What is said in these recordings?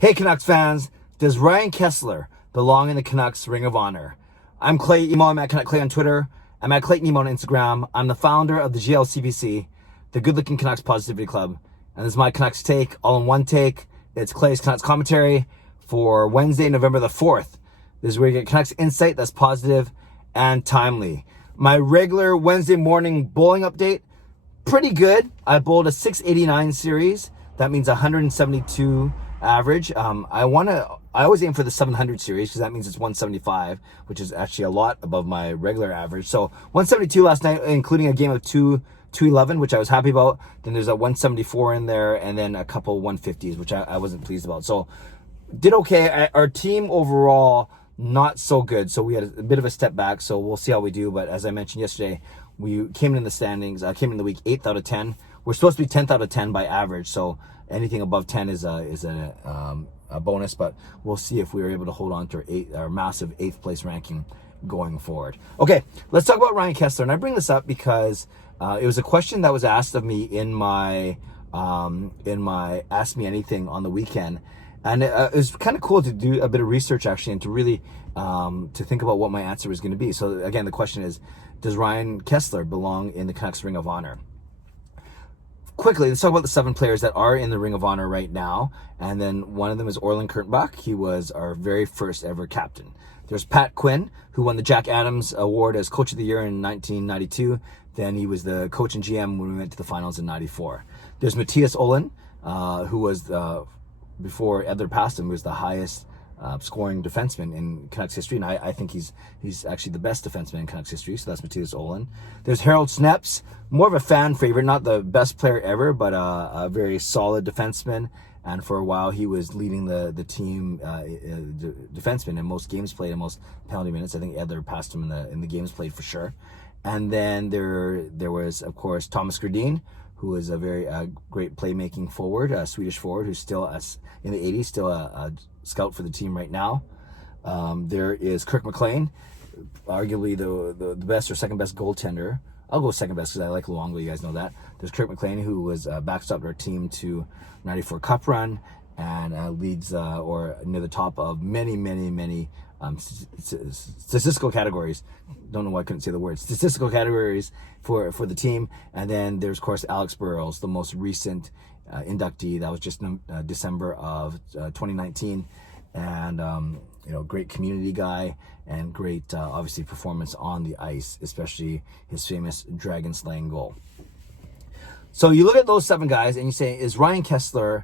Hey Canucks fans, does Ryan Kesler belong in the Canucks Ring of Honour? I'm Clay Emo, I'm at Canuck Clay on Twitter. I'm at Clayton Emo on Instagram. I'm the founder of the GLCPC, the Good Looking Canucks Positivity Club. And this is my Canucks take, all in one take. It's Clay's Canucks commentary for Wednesday, November the 4th. This is where you get Canucks insight that's positive and timely. My regular Wednesday morning bowling update, pretty good. I bowled a 689 series. That means 172 average. I always aim for the 700 series because that means it's 175, which is actually a lot above my regular average. So 172 last night, including a game of 211, which I was happy about. Then there's a 174 in there, and then a couple 150s, which I wasn't pleased about. So did okay. Our team overall, not so good. So we had a bit of a step back. So we'll see how we do. But as I mentioned yesterday, we came in the standings, came in the week 8th out of 10. We're supposed to be 10th out of 10 by average. So anything above 10 is a bonus, but we'll see if we were able to hold on to our massive 8th place ranking going forward. Okay, let's talk about Ryan Kesler. And I bring this up because it was a question that was asked of me in my Ask Me Anything on the weekend. And it was kind of cool to do a bit of research actually, and to really to think about what my answer was going to be. So again, the question is, does Ryan Kesler belong in the Canucks Ring of Honour? Quickly, let's talk about the 7 players that are in the Ring of Honour right now. And then one of them is Orlin Kurtenbach. He was our very first ever captain. There's Pat Quinn, who won the Jack Adams Award as Coach of the Year in 1992. Then he was the coach and GM when we went to the finals in 94. There's Matthias Olin, who was, before Edler passed him, was the highest scoring defenseman in Canucks history, and I think he's actually the best defenseman in Canucks history. So that's Matthias Olin. There's Harold Snepps, more of a fan favorite, not the best player ever, but a very solid defenseman. And for a while, he was leading the team defenseman in most games played and most penalty minutes. I think Edler passed him in the games played for sure. And then there was, of course, Thomas Gerdine, who is a very great playmaking forward, a Swedish forward who's still in the 80s, still a scout for the team right now. There is Kirk McLean, arguably the best or second best goaltender. I'll go second best because I like Luongo, you guys know that. There's Kirk McLean, who was backstopped our team to 94 Cup run and leads or near the top of many statistical categories. Don't know why I couldn't say the word. Statistical categories for the team. And then there's, of course, Alex Burrows, the most recent inductee. That was just December of 2019. And, great community guy and great, obviously, performance on the ice, especially his famous dragon slaying goal. So you look at those 7 guys and you say, is Ryan Kesler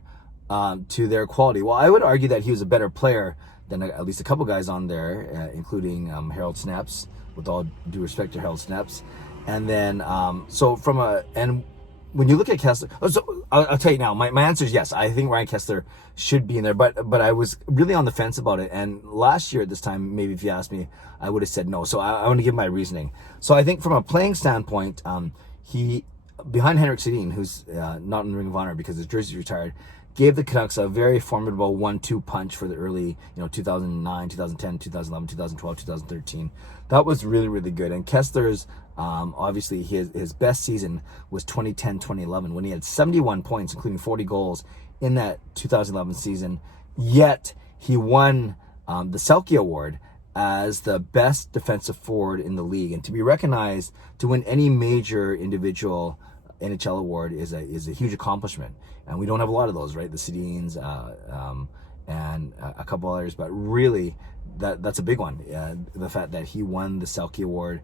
to their quality? Well, I would argue that he was a better player than at least a couple guys on there, including Harold Snepps, with all due respect to Harold Snepps. And then, and when you look at Kessler, so I'll tell you now, my answer is yes. I think Ryan Kesler should be in there, but I was really on the fence about it. And last year at this time, maybe if you asked me, I would have said no. So I want to give my reasoning. So I think from a playing standpoint, he, behind Henrik Sedin, who's not in the Ring of Honour because his jersey's retired, gave the Canucks a very formidable 1-2 punch for the early, 2009, 2010, 2011, 2012, 2013. That was really, really good. And Kessler's, obviously, his best season was 2010, 2011, when he had 71 points, including 40 goals in that 2011 season. Yet, he won the Selke Award as the best defensive forward in the league. And to be recognized to win any major individual NHL award is a huge accomplishment, and we don't have a lot of those, right? The Sedins and a couple others, but really that's a big one. The fact that he won the Selke Award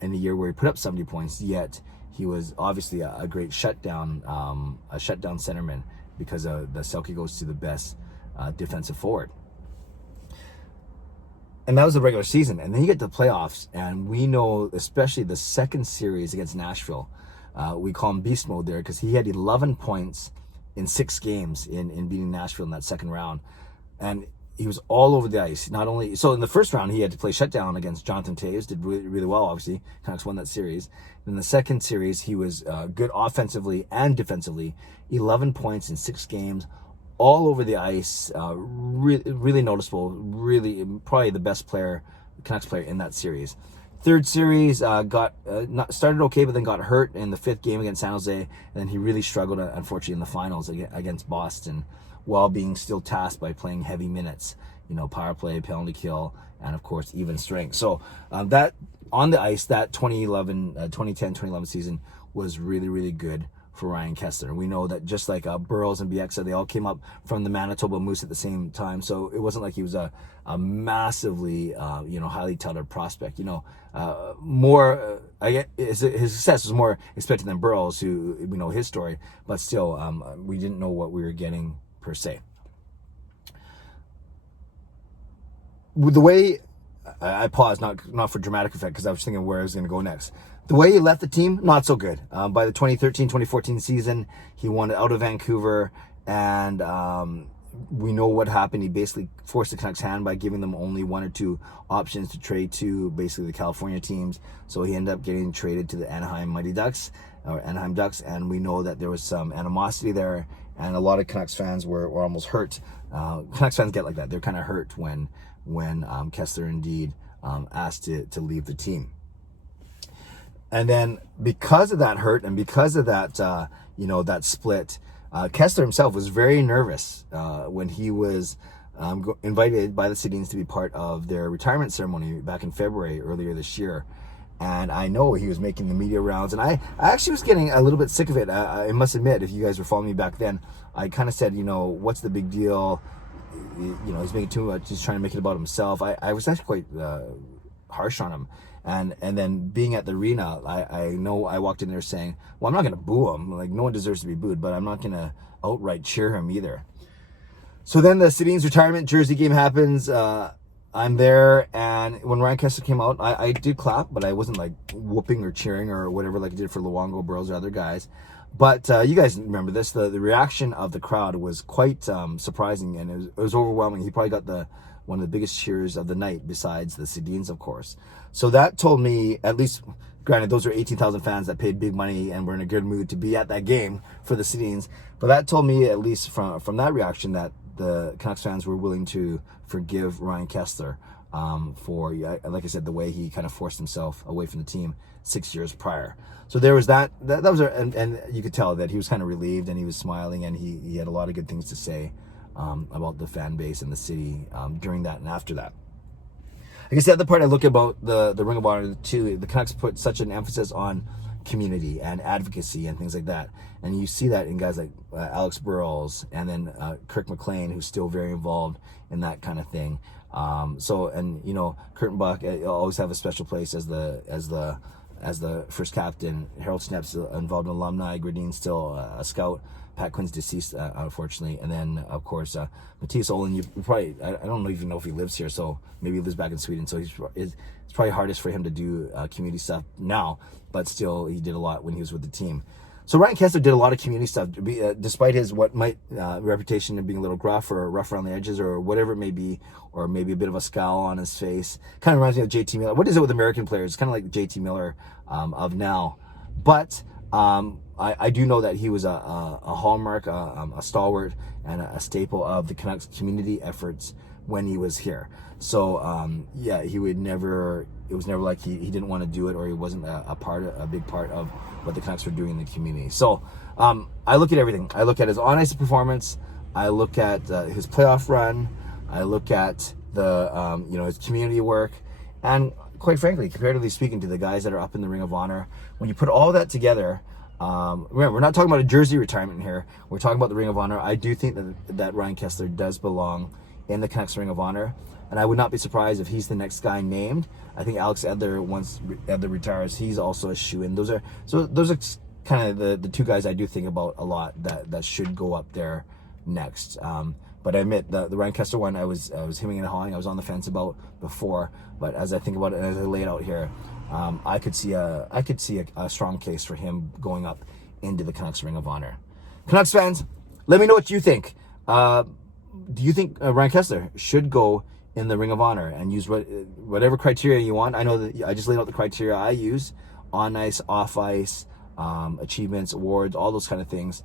in a year where he put up 70 points, yet he was obviously a great shutdown centerman, because the Selke goes to the best defensive forward. And that was the regular season, and then you get to the playoffs, and we know, especially the second series against Nashville. We call him beast mode there because he had 11 points in 6 games in beating Nashville in that second round. And he was all over the ice. Not only, so in the first round, he had to play shutdown against Jonathan Toews, did really, really well, obviously. Canucks won that series. In the second series, he was good offensively and defensively. 11 points in 6 games, all over the ice. Really, really noticeable. Really, probably the best Canucks player in that series. Third series started okay, but then got hurt in the 5th game against San Jose, and then he really struggled, unfortunately, in the finals against Boston, while being still tasked by playing heavy minutes, power play, penalty kill, and of course even strength. So that on the ice, that 2010-2011 season was really, really good for Ryan Kesler. We know that just like Burroughs and Bieksa, they all came up from the Manitoba Moose at the same time. So it wasn't like he was a massively, highly touted prospect. I get his success was more expected than Burroughs, who we know his story, but still, we didn't know what we were getting per se. With the way I paused, not for dramatic effect, because I was thinking where I was going to go next. The way he left the team, not so good. By the 2013-2014 season, he wanted out of Vancouver, and we know what happened. He basically forced the Canucks' hand by giving them only one or two options to trade to, basically the California teams. So he ended up getting traded to the Anaheim Ducks, and we know that there was some animosity there, and a lot of Canucks fans were almost hurt. Canucks fans get like that. They're kind of hurt when Kessler indeed asked to leave the team. And then because of that hurt and because of that, that split, Kessler himself was very nervous when he was invited by the Sedins to be part of their retirement ceremony back in February earlier this year. And I know he was making the media rounds, and I actually was getting a little bit sick of it. I must admit, if you guys were following me back then, I kind of said, what's the big deal? He's making too much. He's trying to make it about himself. I was actually quite harsh on him. And then being at the arena, I know I walked in there saying, well, I'm not going to boo him. Like, no one deserves to be booed, but I'm not going to outright cheer him either. So then the Sedin's retirement jersey game happens. I'm there, and when Ryan Kesler came out, I did clap, but I wasn't like whooping or cheering or whatever like I did for Luongo, Burroughs, or other guys. But you guys remember this. The reaction of the crowd was quite surprising, and it was overwhelming. He probably got one of the biggest cheers of the night, besides the Sedins, of course. So that told me, at least, granted, those are 18,000 fans that paid big money and were in a good mood to be at that game for the Sedins. But that told me, at least from that reaction, that the Canucks fans were willing to forgive Ryan Kesler for, like I said, the way he kind of forced himself away from the team 6 years prior. So there was that was, and you could tell that he was kind of relieved, and he was smiling, and he had a lot of good things to say about the fan base and the city during that and after that. I guess the other part I look about the Ring of Honor too, the Canucks put such an emphasis on community and advocacy and things like that, and you see that in guys like Alex Burroughs, and then Kirk McLean, who's still very involved in that kind of thing. Kurt Buck always have a special place as the first captain. Harold Snep's involved in alumni. Gradin's still a scout. Pat Quinn's deceased, unfortunately. And then, of course, Mattias Olin, I don't even know if he lives here, so maybe he lives back in Sweden. So it's probably hardest for him to do community stuff now, but still, he did a lot when he was with the team. So Ryan Kesler did a lot of community stuff, despite his reputation of being a little gruff or rough around the edges or whatever it may be, or maybe a bit of a scowl on his face. Kind of reminds me of JT Miller. What is it with American players? It's kind of like JT Miller of now. But I do know that he was a hallmark, a stalwart, and a staple of the Canucks community efforts when he was here. So he would never. It was never like he didn't want to do it, or he wasn't a big part of what the Canucks were doing in the community. So I look at everything. I look at his on-ice performance. I look at his playoff run. I look at the his community work, and quite frankly, comparatively speaking to the guys that are up in the Ring of Honor, when you put all that together. Remember, we're not talking about a jersey retirement here. We're talking about the Ring of Honor. I do think that Ryan Kesler does belong in the Canucks Ring of Honor, and I would not be surprised if he's the next guy named. I think Alex Edler, once Edler retires, he's also a shoe-in. Those are kind of the two guys I do think about a lot that should go up there next. But I admit the Ryan Kesler one, I was hemming and hawing. I was on the fence about before, but as I think about it and as I lay it out here, I could see a strong case for him going up into the Canucks Ring of Honor. Canucks fans, let me know what you think. Do you think Ryan Kesler should go in the Ring of Honor and use whatever criteria you want? I know that I just laid out the criteria I use: on ice, off ice, achievements, awards, all those kind of things.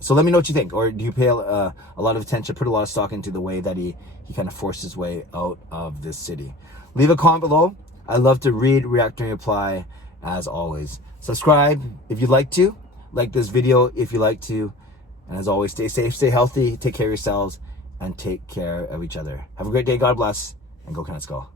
So let me know what you think. Or do you pay a lot of attention, put a lot of stock into the way that he kind of forced his way out of this city? Leave a comment below. I love to read, react, and reply, as always. Subscribe if you'd like to. Like this video if you like to. And as always, stay safe, stay healthy, take care of yourselves, and take care of each other. Have a great day. God bless, and go Canucks go.